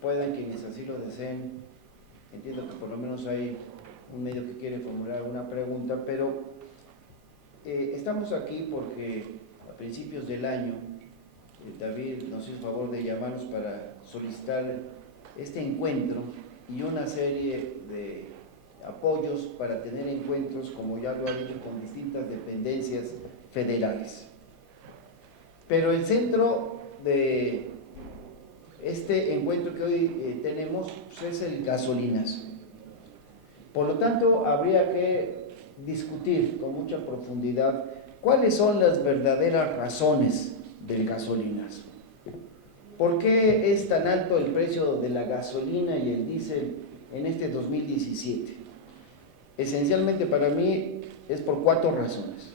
puedan, quienes así lo deseen. Entiendo que por lo menos hay un medio que quiere formular una pregunta, pero estamos aquí porque a principios del año David nos hizo favor de llamarnos para solicitar este encuentro y una serie de apoyos para tener encuentros, como ya lo ha dicho, con distintas dependencias federales. Pero el centro de este encuentro que hoy tenemos pues, es el gasolinas. Por lo tanto, habría que discutir con mucha profundidad cuáles son las verdaderas razones del gasolinas. ¿Por qué es tan alto el precio de la gasolina y el diésel en este 2017? Esencialmente para mí es por 4 razones.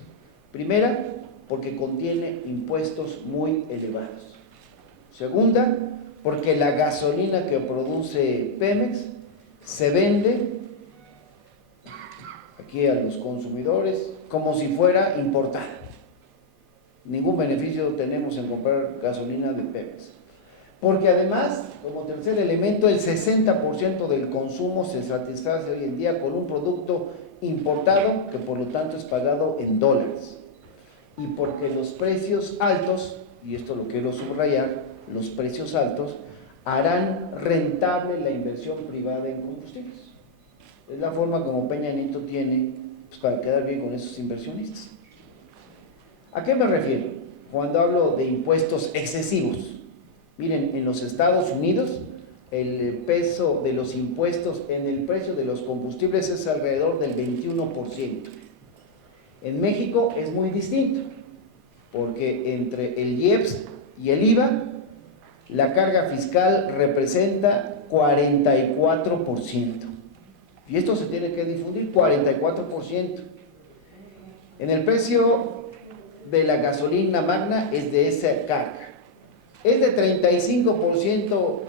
Primera, porque contiene impuestos muy elevados. Segunda, porque la gasolina que produce Pemex se vende aquí a los consumidores como si fuera importada. Ningún beneficio tenemos en comprar gasolina de Pemex. Porque además, como tercer elemento, el 60% del consumo se satisface hoy en día con un producto importado que por lo tanto es pagado en dólares. Y porque los precios altos, y esto lo quiero subrayar, los precios altos harán rentable la inversión privada en combustibles. Es la forma como Peña Nieto tiene pues, para quedar bien con esos inversionistas. ¿A qué me refiero cuando hablo de impuestos excesivos? Miren, en los Estados Unidos el peso de los impuestos en el precio de los combustibles es alrededor del 21%. En México es muy distinto, porque entre el IEPS y el IVA, la carga fiscal representa 44%. Y esto se tiene que difundir, 44%. En el precio de la gasolina magna es de esa carga. Es de 35%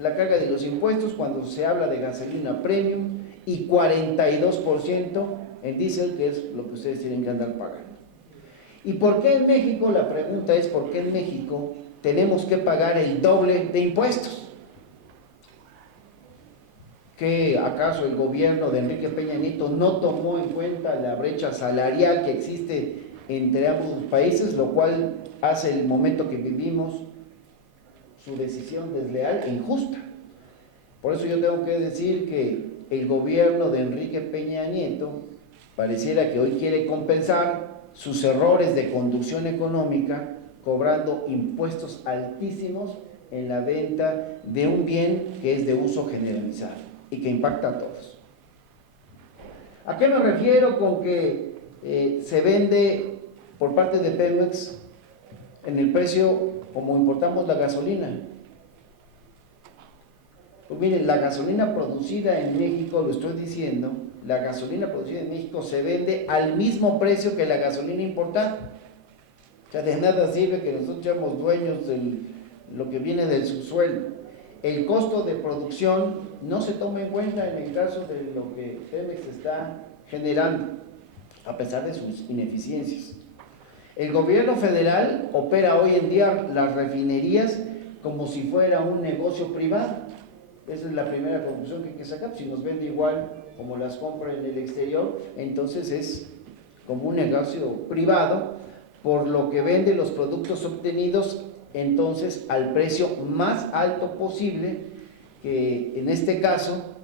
la carga de los impuestos cuando se habla de gasolina premium y 42% en diésel, que es lo que ustedes tienen que andar pagando. ¿Y por qué en México? La pregunta es ¿por qué en México tenemos que pagar el doble de impuestos? ¿Que acaso el gobierno de Enrique Peña Nieto no tomó en cuenta la brecha salarial que existe entre ambos países, lo cual hace el momento que vivimos su decisión desleal e injusta? Por eso yo tengo que decir que el gobierno de Enrique Peña Nieto pareciera que hoy quiere compensar sus errores de conducción económica cobrando impuestos altísimos en la venta de un bien que es de uso generalizado y que impacta a todos. ¿A qué me refiero con que se vende por parte de Pemex en el precio como importamos la gasolina? Pues miren, la gasolina producida en México, lo estoy diciendo, la gasolina producida en México se vende al mismo precio que la gasolina importada. O sea, de nada sirve que nosotros seamos dueños de lo que viene del subsuelo. El costo de producción no se toma en cuenta en el caso de lo que Pemex está generando, a pesar de sus ineficiencias. El gobierno federal opera hoy en día las refinerías como si fuera un negocio privado. Esa es la primera conclusión que hay que sacar. Si nos vende igual como las compra en el exterior, entonces es como un negocio privado, por lo que vende los productos obtenidos entonces al precio más alto posible, que en este caso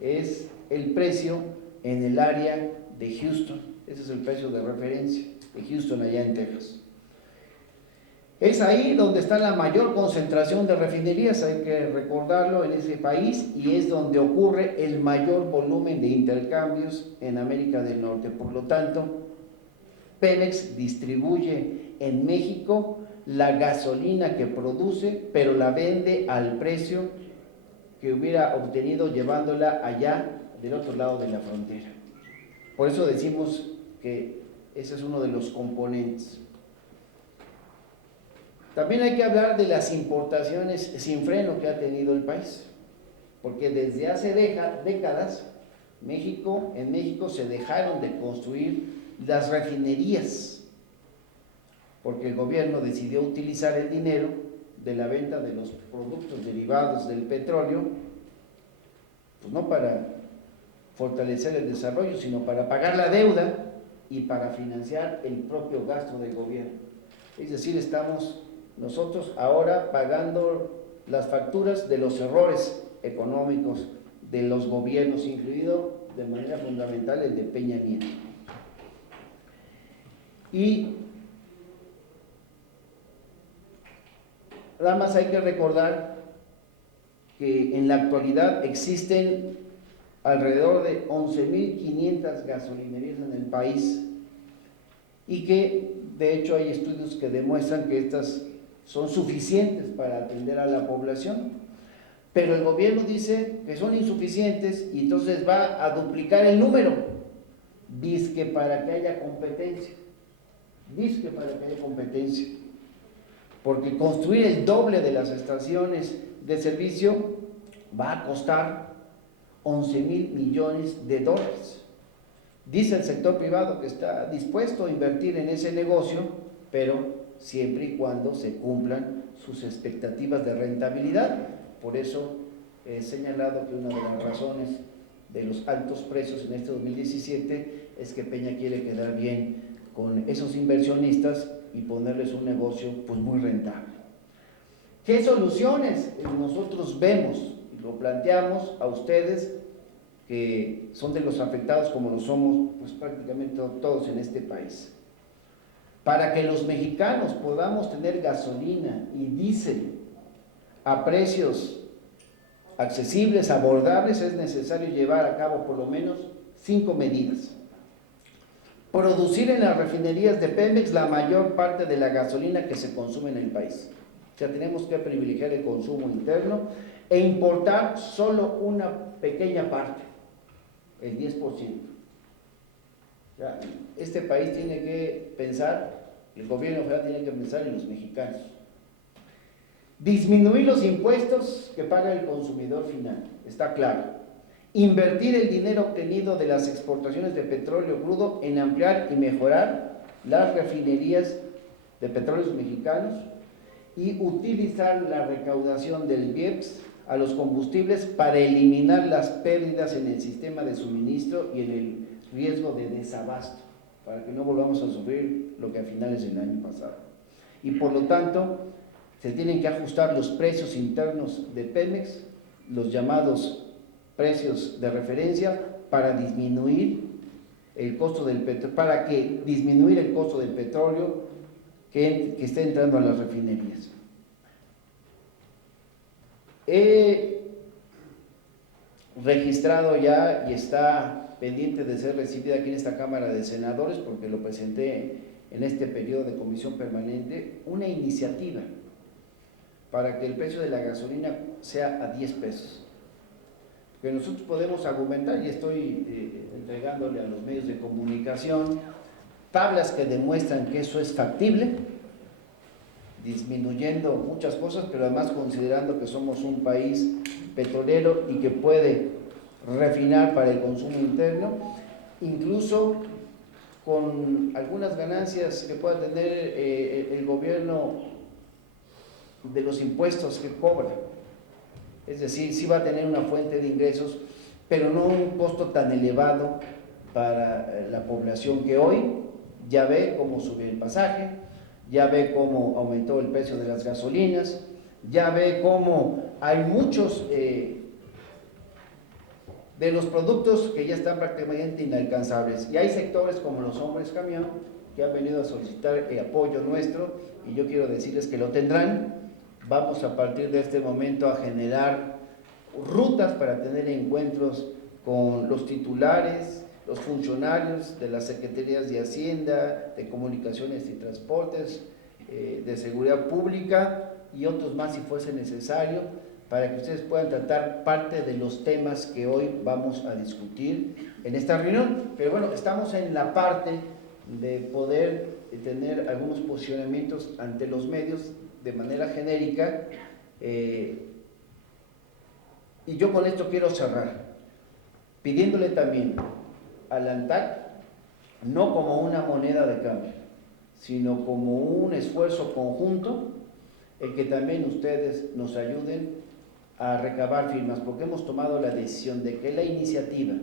es el precio en el área de Houston. Ese es el precio de referencia de Houston, allá en Texas. Es ahí donde está la mayor concentración de refinerías, hay que recordarlo, en ese país, y es donde ocurre el mayor volumen de intercambios en América del Norte. Por lo tanto, Pemex distribuye en México la gasolina que produce, pero la vende al precio que hubiera obtenido llevándola allá del otro lado de la frontera. Por eso decimos que ese es uno de los componentes. También hay que hablar de las importaciones sin freno que ha tenido el país, porque desde hace décadas en México se dejaron de construir las refinerías, porque el gobierno decidió utilizar el dinero de la venta de los productos derivados del petróleo, pues no para fortalecer el desarrollo, sino para pagar la deuda y para financiar el propio gasto del gobierno. Es decir, estamos nosotros ahora pagando las facturas de los errores económicos de los gobiernos, incluido de manera fundamental el de Peña Nieto. Y nada más hay que recordar que en la actualidad existen alrededor de 11.500 gasolinerías en el país y que de hecho hay estudios que demuestran que estas son suficientes para atender a la población, pero el gobierno dice que son insuficientes y entonces va a duplicar el número, dizque para que haya competencia, porque construir el doble de las estaciones de servicio va a costar 11.000 millones de dólares. Dice el sector privado que está dispuesto a invertir en ese negocio, pero siempre y cuando se cumplan sus expectativas de rentabilidad. Por eso he señalado que una de las razones de los altos precios en este 2017 es que Peña quiere quedar bien con esos inversionistas y ponerles un negocio pues muy rentable. ¿Qué soluciones nosotros vemos y lo planteamos a ustedes, que son de los afectados como lo somos pues prácticamente todos en este país? Para que los mexicanos podamos tener gasolina y diésel a precios accesibles, abordables, es necesario llevar a cabo por lo menos 5 medidas. Producir en las refinerías de Pemex la mayor parte de la gasolina que se consume en el país. O sea, tenemos que privilegiar el consumo interno e importar solo una pequeña parte, el 10%. O sea, este país tiene que pensar, el gobierno federal tiene que pensar en los mexicanos. Disminuir los impuestos que paga el consumidor final, está claro. Invertir el dinero obtenido de las exportaciones de petróleo crudo en ampliar y mejorar las refinerías de petróleos mexicanos y utilizar la recaudación del IEPS a los combustibles para eliminar las pérdidas en el sistema de suministro y en el riesgo de desabasto, para que no volvamos a sufrir lo que a finales del año pasado. Y por lo tanto, se tienen que ajustar los precios internos de Pemex, los llamados precios de referencia, para disminuir el costo del petróleo, disminuir el costo del petróleo que está entrando a las refinerías. He registrado ya y está pendiente de ser recibida aquí en esta Cámara de Senadores, porque lo presenté en este periodo de comisión permanente, una iniciativa para que el precio de la gasolina sea a 10 pesos. Que nosotros podemos argumentar, y estoy entregándole a los medios de comunicación tablas que demuestran que eso es factible, disminuyendo muchas cosas, pero además considerando que somos un país petrolero y que puede refinar para el consumo interno, incluso con algunas ganancias que pueda tener el gobierno de los impuestos que cobra. Es decir, sí va a tener una fuente de ingresos, pero no un costo tan elevado para la población que hoy ya ve cómo subió el pasaje, ya ve cómo aumentó el precio de las gasolinas, ya ve cómo hay muchos de los productos que ya están prácticamente inalcanzables. Y hay sectores como los hombres camión que han venido a solicitar apoyo nuestro, y yo quiero decirles que lo tendrán. Vamos a partir de este momento a generar rutas para tener encuentros con los titulares, los funcionarios de las Secretarías de Hacienda, de Comunicaciones y Transportes, de Seguridad Pública y otros más si fuese necesario, para que ustedes puedan tratar parte de los temas que hoy vamos a discutir en esta reunión. Pero bueno, estamos en la parte de poder tener algunos posicionamientos ante los medios de manera genérica, y yo con esto quiero cerrar, pidiéndole también al ANTAC, no como una moneda de cambio, sino como un esfuerzo conjunto el que también ustedes nos ayuden a recabar firmas, porque hemos tomado la decisión de que la iniciativa,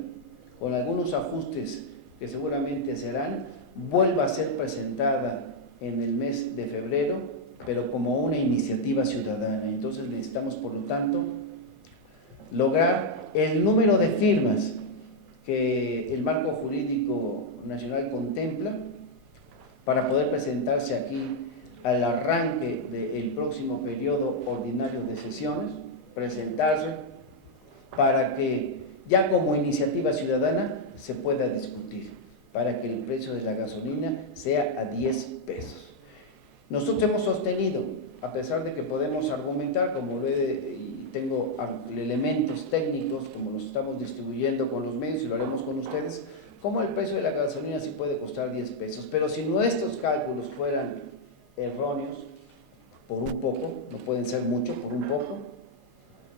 con algunos ajustes que seguramente serán, vuelva a ser presentada en el mes de febrero, pero como una iniciativa ciudadana. Entonces necesitamos, por lo tanto, lograr el número de firmas que el marco jurídico nacional contempla para poder presentarse aquí al arranque del próximo periodo ordinario de sesiones, presentarse para que ya como iniciativa ciudadana se pueda discutir, para que el precio de la gasolina sea a 10 pesos. Nosotros hemos sostenido, a pesar de que podemos argumentar, como y tengo elementos técnicos, como los estamos distribuyendo con los medios y lo haremos con ustedes, como el precio de la gasolina sí puede costar 10 pesos, pero si nuestros cálculos fueran erróneos, por un poco, no pueden ser mucho, por un poco,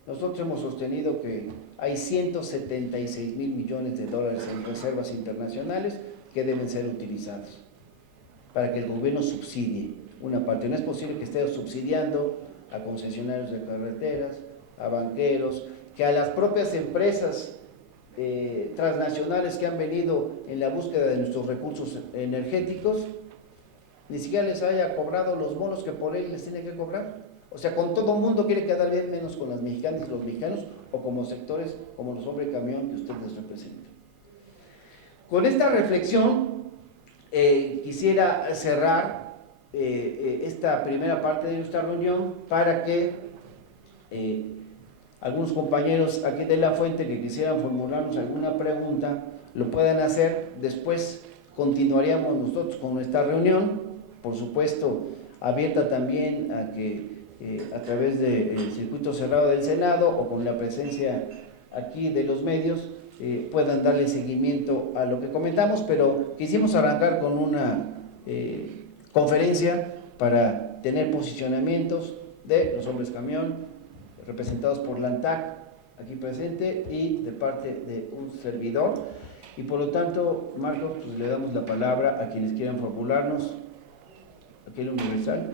nosotros hemos sostenido que hay 176,000 millones de dólares en reservas internacionales que deben ser utilizados para que el gobierno subsidie una parte. No es posible que esté subsidiando a concesionarios de carreteras, a banqueros, que a las propias empresas transnacionales que han venido en la búsqueda de nuestros recursos energéticos, ni siquiera les haya cobrado los bonos que por él les tiene que cobrar. O sea, con todo el mundo quiere quedar bien, menos con las mexicanas y los mexicanos, o como sectores como los hombres camión que ustedes representan. Con esta reflexión, quisiera cerrar esta primera parte de nuestra reunión para que algunos compañeros aquí de la fuente que quisieran formularnos alguna pregunta lo puedan hacer. Después continuaríamos nosotros con nuestra reunión, por supuesto abierta también a que a través del circuito cerrado del Senado o con la presencia aquí de los medios puedan darle seguimiento a lo que comentamos, pero quisimos arrancar con una conferencia para tener posicionamientos de los hombres camión, representados por la ANTAC aquí presente y de parte de un servidor. Y por lo tanto, Marcos, pues le damos la palabra a quienes quieran formularnos. Aquí el Universal.